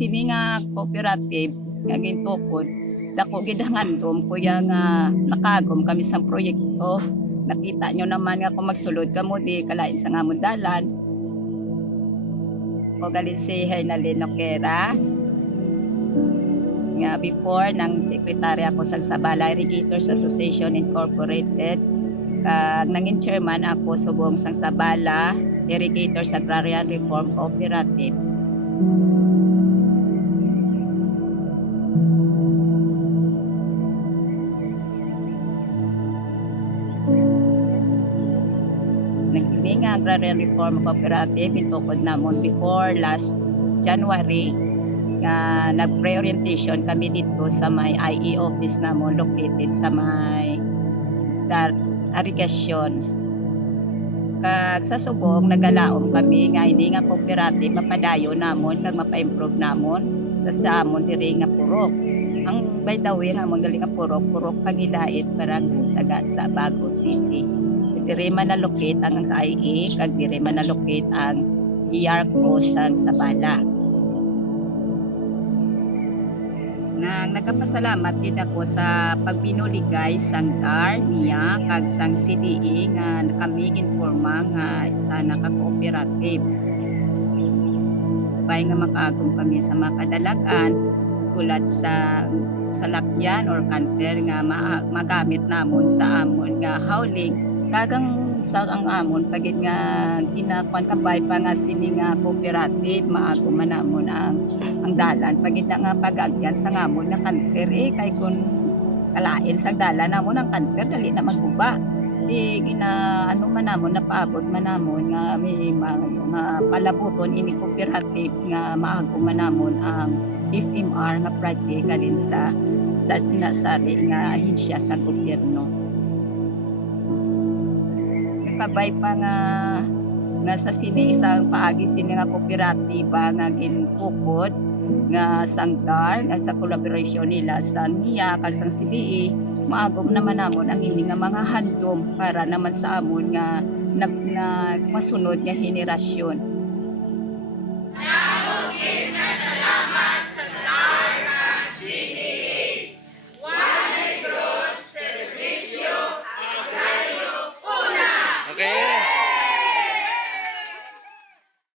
sini nga cooperative nga gintukod dako gid ang handom kuya nga nakagom kami sa proyekto. Nakita nyo naman nga kung magsulod kamo di kalain sa ngamon dalan. O gali si Hernalyn Noquera nga before ng sekretary ako sa Sabala Irrigators Association Incorporated. Kag nangin chairman ako subong sang Sabala Irrigators Agrarian Reform Cooperative. Naging nga Agrarian Reform Cooperative intukod namon before last January nga nag-pre-orientation kami dito sa may IE office namon located sa may Irrigation. Kag sa subong nagalaom kami nga ini nga cooperative mapadayon namon kag mapa-improve namon sa amon diri nga Purok. Ang by the way namon gali nga Purok Pagidait barangay sa Bago City. Diri man na-locate ang IE kag diri man na-locate ang ERCO sang Sabala. Nang nagapasalamat gid ako sa pagbinuligay sang DAR niya kag sang CDE nga kami informa nga isa na ka cooperative. Bay nga makaagom kami sa mga kadalagan tulad sa salakyan or canter nga magamit namon sa amon nga hauling kagang sa ang amon pagid nga ginakuan kabay pa nga sini nga cooperative maagom man namon ang dalan pagid na nga pagagyan sa ngamon nga kanter kay kun kalain sa dalan namon ang kanter dali na magguba di ano man namon napaabot man namon nga may mga nga palabuton ini cooperatives nga maagom man namon ang FMR nga project alin sa sinasari nga ahensya sa gobyerno. Kabay pa nga sa sini isang paagi sini nga kooperatiba nga gintukod nga sang DAR nga sa collaboration nila sa NIA kag sang CDE maagom naman namon ang ini nga mga handom para naman sa amon nga masunod nga henerasyon.